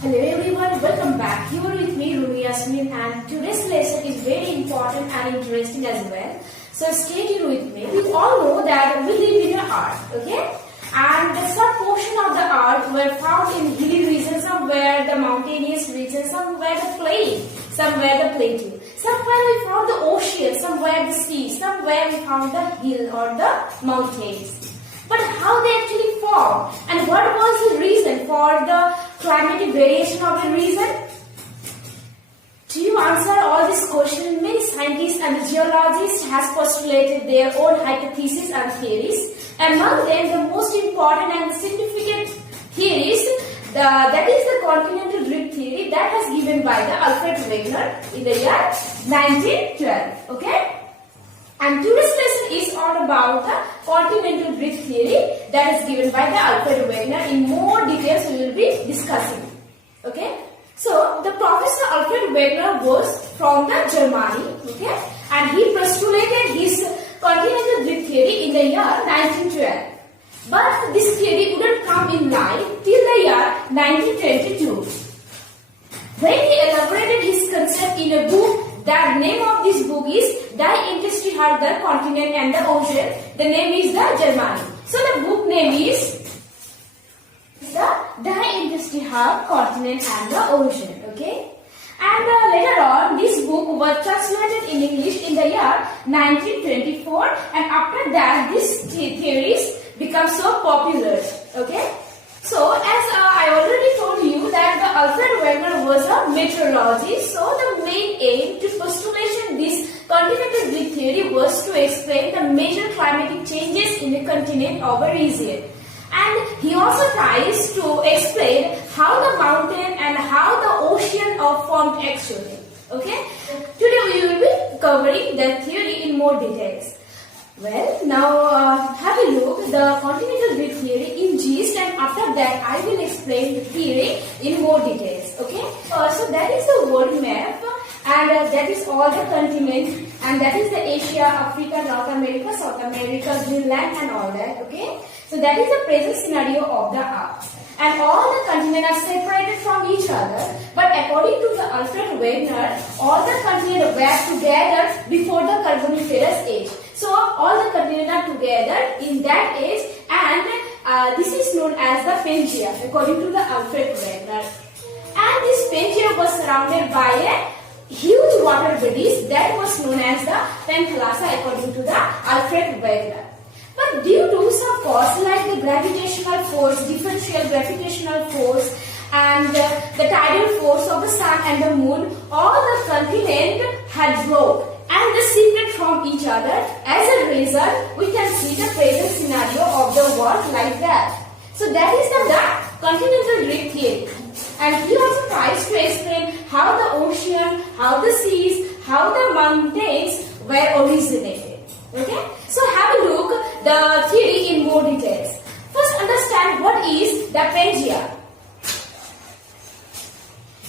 Hello everyone, welcome back. You are with me, Rumi Yasmin, and today's lesson is very important and interesting as well. So stay tuned with me. We all know that we live in an earth, okay? And some portion of the earth were found in hilly regions, somewhere the mountainous regions, somewhere the plain, somewhere the plateau. Somewhere we found the ocean, somewhere the sea, somewhere we found the hill or the mountains. But how they actually formed and what was the reason for the climatic variation of the region? To answer all these questions, many scientists and geologists have postulated their own hypotheses and theories. Among them, the most important and significant theories, that is the Continental Drift theory that was given by the Alfred Wegener in the year 1912. Okay? And today's lesson is all about the Continental Drift theory that is given by the Alfred Wegener. In more details we will be discussing. Okay? So the Professor Alfred Wegener was from the Germany, okay? And he postulated his Continental Drift theory in the year 1912. But this theory wouldn't come in line till the year 1922. When he elaborated his concept in a book, the name of this book is Die Industrie hat the Continent and the Ocean. The name is the Germany. So the book name is the Die Industrie hat Continent and the Ocean. Okay. And later on, this book was translated in English in the year 1924. And after that, these theories become so popular. Okay. So, as I already told you that the Alfred Wegener was a meteorologist, so the main aim to postulation this Continental Drift theory was to explain the major climatic changes in the continent of a region. And he also tries to explain how the mountain and how the ocean are formed actually. Okay? Today we will be covering the theory in more details. Well, now have a look the Continental Drift theory in gist, and after that I will explain the theory in more details. Okay? So that is the world map, and that is all the continents, and that is the Asia, Africa, North America, South America, Greenland, and all that. Okay? So that is the present scenario of the Earth. And all the continents are separated from each other, but according to the Alfred Wegener, all the continents were together before the Carboniferous age. So all the continents are together in that age, and this is known as the Pangea according to the Alfred Wegener. And this Pangea was surrounded by a huge water bodies that was known as the Panthalassa according to the Alfred Wegener. But due to some cause like the gravitational force, differential gravitational force, and the tidal force of the sun and the moon, all the continents had broke and they separated from each other. As a result, we can see the present scenario of the world like that. So that is the Continental Drift theory. And he also tries to explain how the ocean, how the seas, how the mountains were originated. Okay? So have a look the theory in more details. First understand what is the Pangea.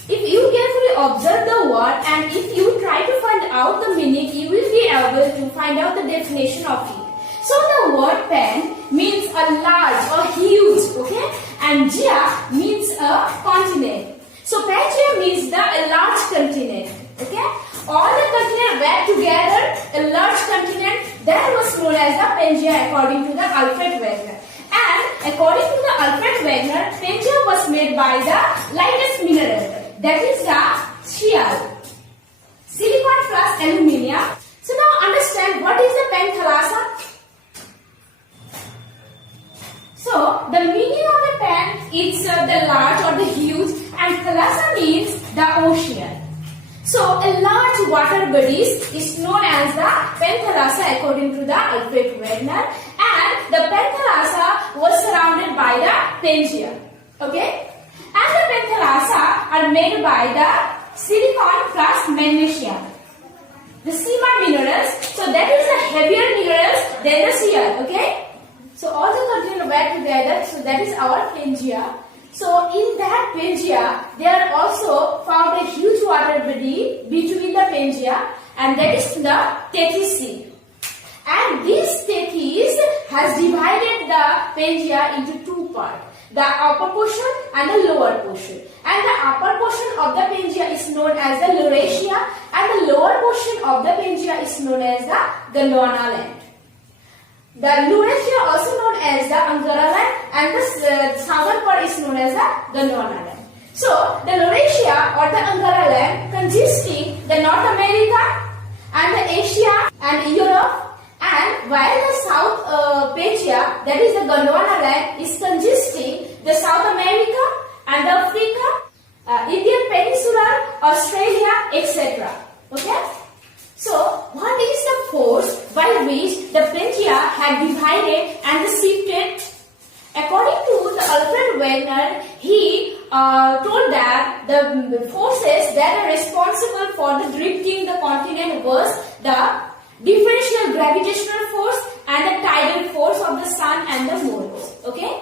If you carefully observe the word and if you try to find out the meaning, you will be able to find out the definition of it. So the word pan means a large or huge, okay? And Gea means a continent. So Pangea means a large continent, okay? All the continents were together, a large continent, that was known as the Pangea according to the Alfred Wegener. And according to the Alfred Wegener, Pangea was made by the lightest mineral, that is the shear, silicon plus aluminium. So now understand what is the Panthalassa. So the meaning of the pan is the large or the huge, and thalassa means the ocean. So a large water body is known as the Panthalassa according to the Alfred Wegener, and the Panthalassa was surrounded by the Pangea. Okay? And the Panthalassa are made by the silicon plus magnesium. The Sima minerals, so that is the heavier minerals than the shear. Okay? So all the continents were together, so that is our Pangea. So in that Pangea, there are also found a huge water body between the Pangea, and that is the Tethys Sea. And this Tethys has divided the Pangea into two parts. the upper portion and the lower portion. And and the upper portion of the Pangaea is known as the Laurasia, and the lower portion of the Pangaea is known as the Gondwana land. The Laurasia, also known as the Angara land, and the southern part is known as the Gondwana land. So, the Laurasia or the Angara land consisting the North America and the Asia and Europe, and while the South Pangaea, that is the Gondwana land, is consisting the South America and the Africa, Indian Peninsula, Australia, etc. Okay? So, what is the force by which the Pangaea had divided and shifted? According to the Alfred Wegener, he told that the forces that are responsible for the drifting the continent was the differential gravitational force and the tidal force of the sun and the moon. Okay?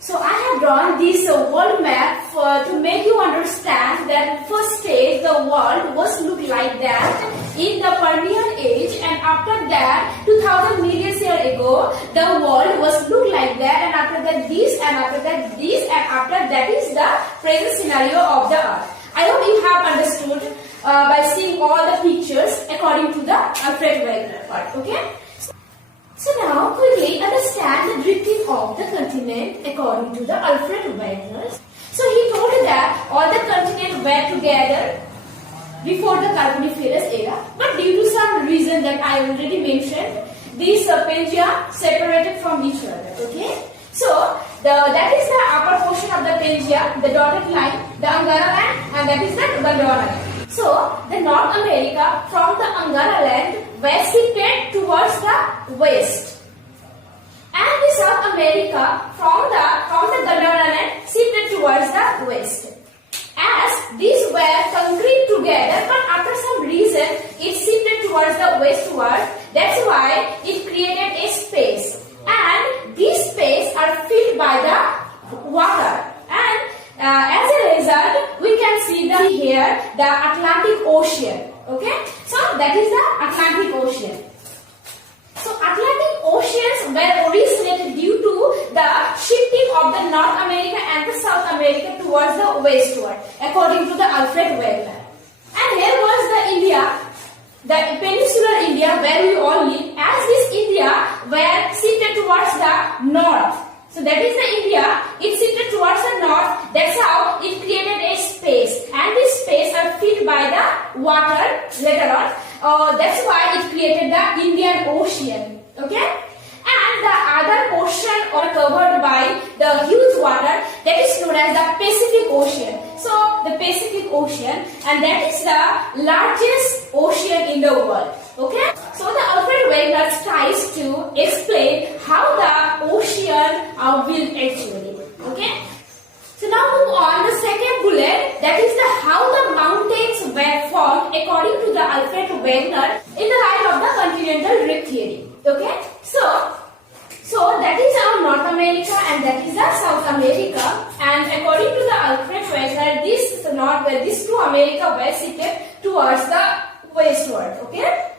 So I have drawn this world map to make you understand that first stage the world was look like that in the Permian age, and after that 2000 million years ago the world was look like that, and after that this, and after that this, and after that is the present scenario of the earth. I hope you have understood by seeing all the pictures according to the Alfred Wegener part. Okay? So now quickly understand the drifting of the continent according to the Alfred Wegener. So he told that all the continents were together before the Carboniferous era, but due to some reason that I already mentioned, these Pangaea separated from each other. Okay? So that is the upper portion of the Pangaea, the dotted line, the Angara land, and that is the Gondwana land. So, the North America from the Angara land were shifted towards the west, and the South America from the Gondwana land shifted towards the west. As these were concrete together, but after some reason it shifted towards the westward. That's why it created a space, and these space are filled by the water, and as a result, we can see here the Atlantic Ocean. Okay, so that is the Atlantic Ocean. So Atlantic Oceans were originated due to the shifting of the North America and the South America towards the westward, according to the Alfred Wegener. And here was the India, the peninsular India where we all live. As this India were shifted towards the north. So that is the India, it shifted towards the north. That's how it created a space, and this space are filled by the water later on. That's why it created the Indian Ocean. Okay, and the other portion are covered by the huge water that is known as the Pacific Ocean. So the Pacific Ocean, and that is the largest ocean in the world. Okay, so the Alfred Wegener tries to explain how the ocean are built actually. Okay, so now move on the second bullet, that is the how the mountains were formed according to the Alfred Wegener in the light of the Continental Drift theory. Okay, so that is our North America and that is our South America, and according to the Alfred Wegener, these two America were shifted towards the westward. Okay.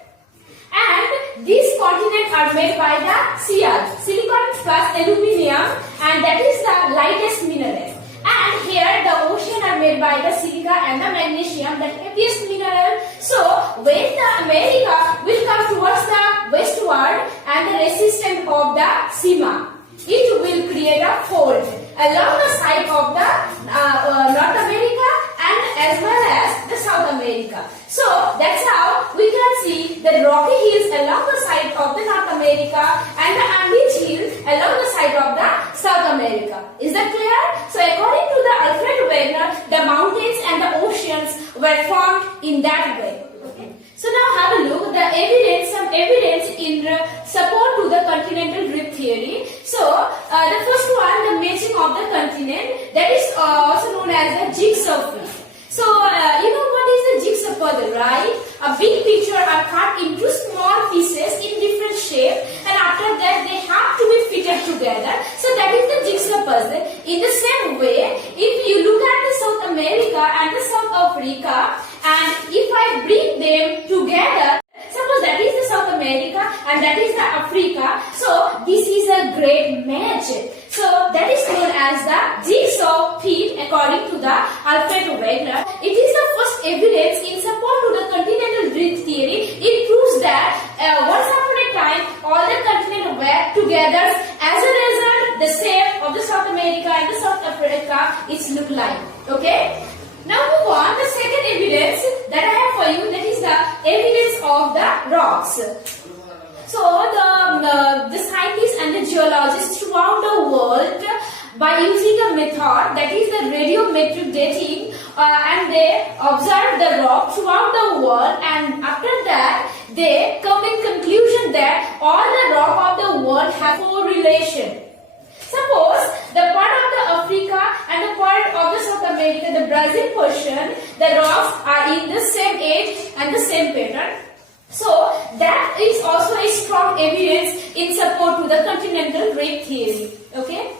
And these continents are made by the Cl, silicon plus aluminium, and that is the lightest mineral. And here the ocean are made by the silica and the magnesium, the heaviest mineral. So when the America will come towards the westward and the resistance of the Sima, it will create a fold along the side of the North America and as well as the South America. So that's how we can see the rocky hills along the side of the North America and the unrich hills along the side of the South America. Is that clear? So according to the Alfred Wegener, the mountains and the oceans were formed in that way. Okay. So now have a look the evidence, some evidence in support to the continental drift theory. So the first one, the matching of the continent, that is also known as the jigsaw puzzle. So you know what is the jigsaw puzzle, right? A big picture are cut into small pieces in different shape, and after that they have to be fitted together. So that is the jigsaw puzzle. In the same way, if you look at the South America and the South Africa, and if I bring them together, suppose that is the South America and that is the Africa, so this is a great match. So that is known as the jigsaw fit according to the Alfred Wegener. It is the first evidence in support to the continental drift theory. It proves that once upon a time all the continents were together. As a result, the shape of the South America and the South Africa is look like. Okay. Now move on. The second evidence that I have for you, that is the evidence of the rocks. So the scientists and the geologists throughout the world, by using a method that is the radiometric dating, and they observe the rock throughout the world, and after that they come in conclusion that all the rock of the world have correlation. Suppose the part of the Africa and the part of the South America, the Brazil portion, the rocks are in the same age and the same pattern. So that is also a strong evidence in support to the continental drift theory. Okay.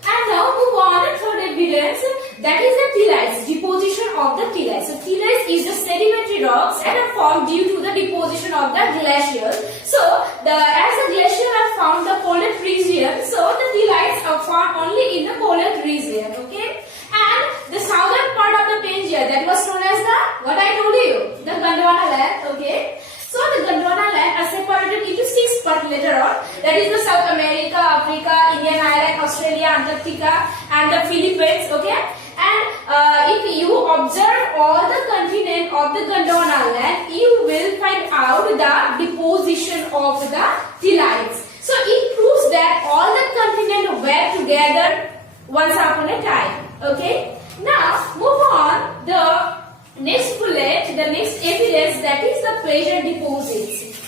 And now move on to third evidence, that is the tillite, deposition of the tillite. So tillite is the sedimentary rocks that are formed due to the deposition of the glaciers. So as the glaciers are found in the polar region, so the tillites are found only in the polar region. Okay. And the southern part of the Pangaea, that was known as the, what I told you, the Gondwana land. Okay. So the Gondwana land are separated into 6 parts later on. That is the South America, Africa, Indian Island, Australia, Antarctica, and the Philippines. Okay. And if you observe all the continent of the Gondwana land, you will find out the deposition of the tillites. So it proves that all the continents were together once upon a time. Okay. Now move on. The next bullet, the next evidence, that is the pleasure deposits.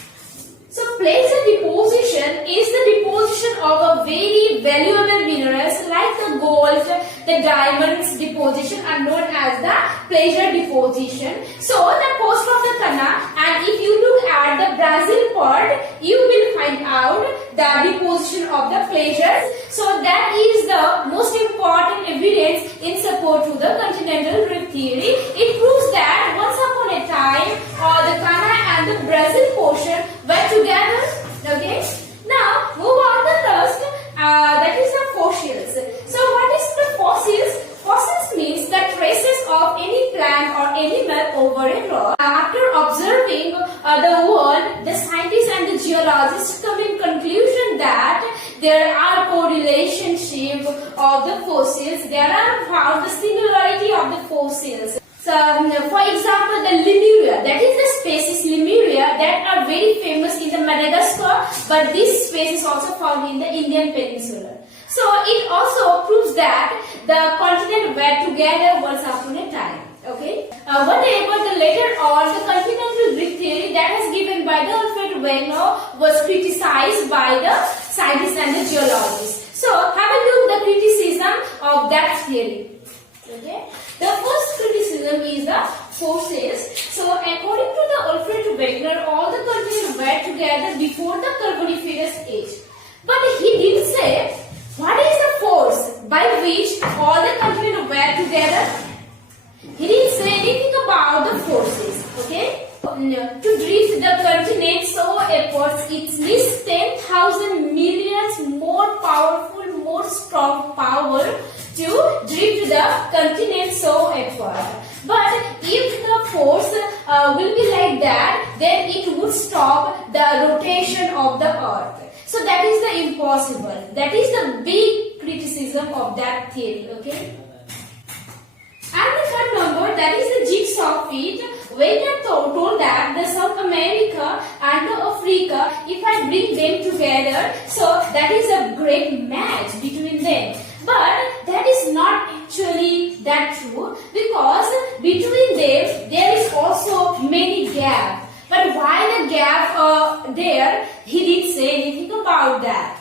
So pleasure deposition is the deposition of a very valuable minerals like the gold, the diamonds deposition are known as the pleasure deposition. So the coast of the Tana, and if you look at the Brazil part, you will find out the deposition of the pleasures. So that is the most important evidence in support to the continental drift theory. It proves that once upon a time the Tana and the Brazil portion were together. Okay. Now move on to the last, that is the fossils. So what is the fossils? Fossils means the traces of any plant or animal over a rock. After observing the world, the scientists and the geologists come in conclusion that there are correlationship of the fossils. There are found the similarity of the fossils. So, for example, the Lemuria, that is the species Lemuria that are very famous in the Madagascar, but this species is also found in the Indian Peninsula. So it also proves that the continents were together once upon a time. Okay. Whatever the later on, the continental drift theory that is given by the Alfred Wegener was criticized by the scientists and the geologists. So have a look at the criticism of that theory. Okay. The first criticism is the forces. So according to the Alfred Wegener, all the continents were together before the Carboniferous age. But he didn't say what is the force by which all the continents were together. He didn't say anything about the forces. Okay. To drift the continent, so efforts, it needs 10,000 millions more powerful, more strong power to drift the continent so effort. But if the force will be like that, then it would stop the rotation of the earth. So that is the impossible. That is the big criticism of that theory. Okay. And the third number, that is the jigsaw feet. Wegener told that the South America and the Africa, if I bring them together, so that is a great match between them. But that is not actually that true, because between them there is also many gaps. But why the gap there, he didn't say anything about that.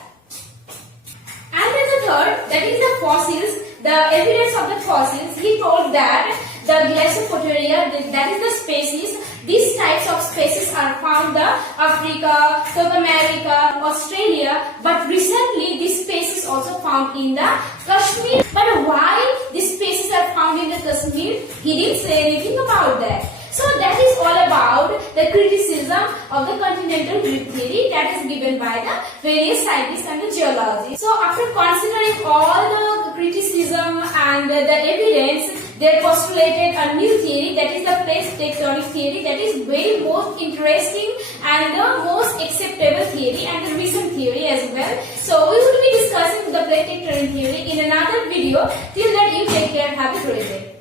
And then the third, that is the fossils, the evidence of the fossils. He told that the Glaciopteria, that is the species, these types of species are found in Africa, South America, Australia, but recently these species also found in the Kashmir. But why these species are found in the Kashmir? He didn't say anything about that. So that is all about the criticism of the continental drift theory that is given by the various scientists and the geologists. So after considering all the criticism and the evidence, they postulated a new theory, that is the plate tectonic theory, that is very most interesting and the most acceptable theory and the recent theory as well. So we will be discussing the plate tectonic theory in another video. Till then, you take care. Have a great day.